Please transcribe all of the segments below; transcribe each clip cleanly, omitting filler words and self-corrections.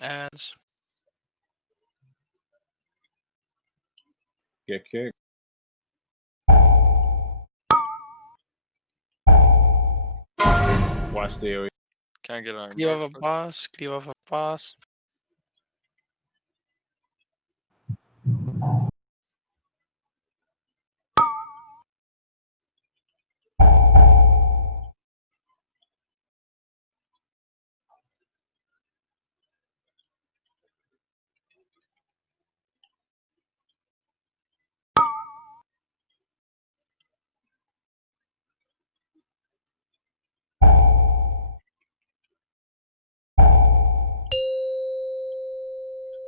Ads. Get kicked. Watch the AoE. Can't get on. Cleave off a boss. Cleave off a boss.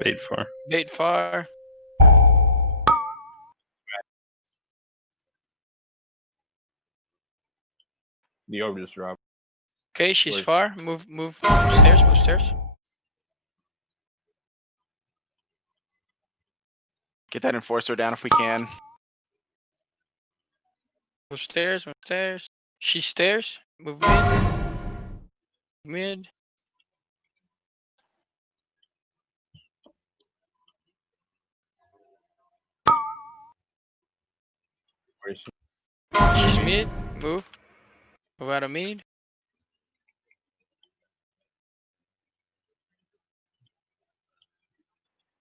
Bait far. Bait far. The orb just dropped. Okay, she's Where's- far. Move stairs. Move stairs. Get that enforcer down if we can. Move stairs. Move stairs. She stairs. Move mid. Mid. Where is she? She's mid. Move. Move out of mid.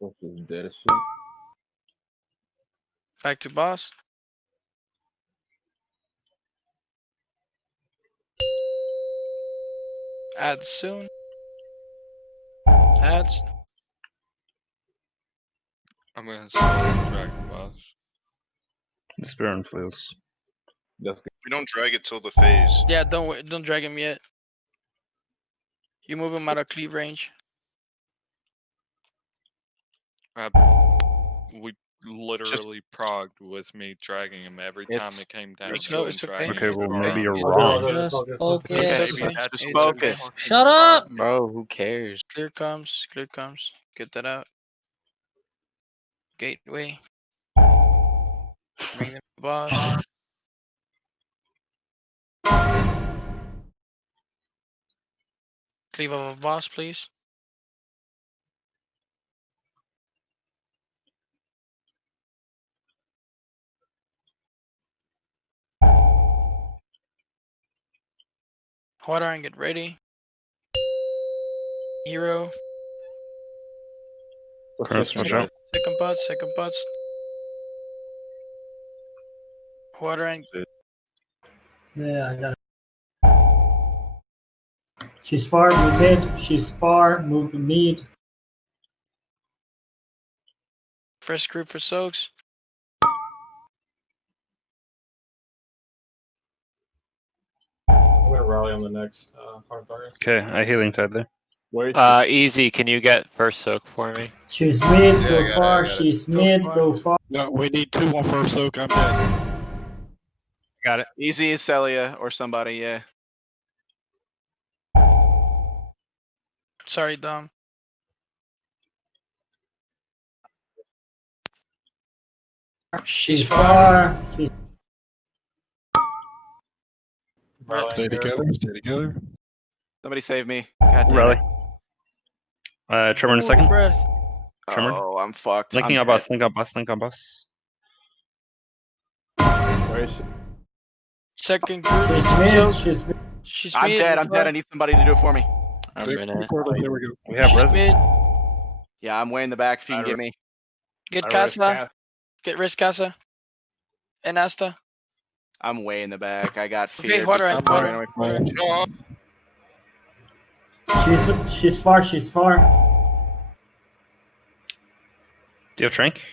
This is dead as shit. Back to boss. Ads soon. Ads. I'm gonna slowly drag the boss. The spear and flails. That's good. We don't drag it till the phase. Yeah, don't drag him yet. You move him out of cleave range. We literally progged with me dragging him every time It's- it came down. It's to no- him it's okay. dragging Okay, it well wrong. maybe you're Just wrong. focus. Maybe that's Just the focus. fucking Shut up! problem. Bro, who cares? Clear comes. Clear comes. Get that out. Gateway. Bring the boss. Cleave of a boss, please. Water and get ready. Hero. Curse, watch out. Second pots. Water and Yeah, I got it. She's far, move mid. She's far, move mid. first group for soaks. I'm gonna rally on the next hard target. Okay, I healing side there. Where is she? Easy, can you get first soak for me? She's mid, Yeah, I go got it, far. I got it. She's Go mid, far. go far. No, we need 2 on first soak. I'm dead. Got it. Easy is Celia or somebody, yeah. Sorry, Dom. She's far. far. She's Rally. Stay together. Stay together. Somebody save me. God damn Rally. it. Tremor in a second. Breath. Tremor. Oh, I'm fucked. Linking I'm on boss, link on boss, link on boss. Where is she? Second group. she's mid. Soak. She's mid. She's I'm mid. dead. I'm dead. I need somebody to do it for me. There, there we go. We have She's res. mid. Yeah, I'm way in the back if you can get me. Get I res Casa. Get Risk Casa. And Asta. I'm way in the back. I got Okay, feared. water because and I water. ran away from it. Oh, She's far. She's far. Do you have trank?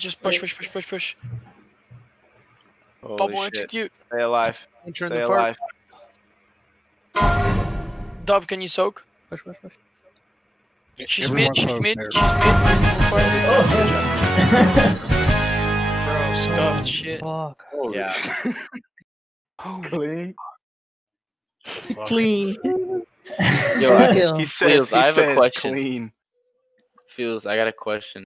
Just push, push, push, push, push. Holy Bubble shit. execute. Stay alive. Enter in Stay the far. alive. Dub, can you soak? Push, push, push. She's Everyone mid, she's soak mid, there. she's mid. Bro, scuffed shit. Fuck. Yeah. Clean. Clean. Yo, Kill. He says, I have a question. clean. Feels, I got a question.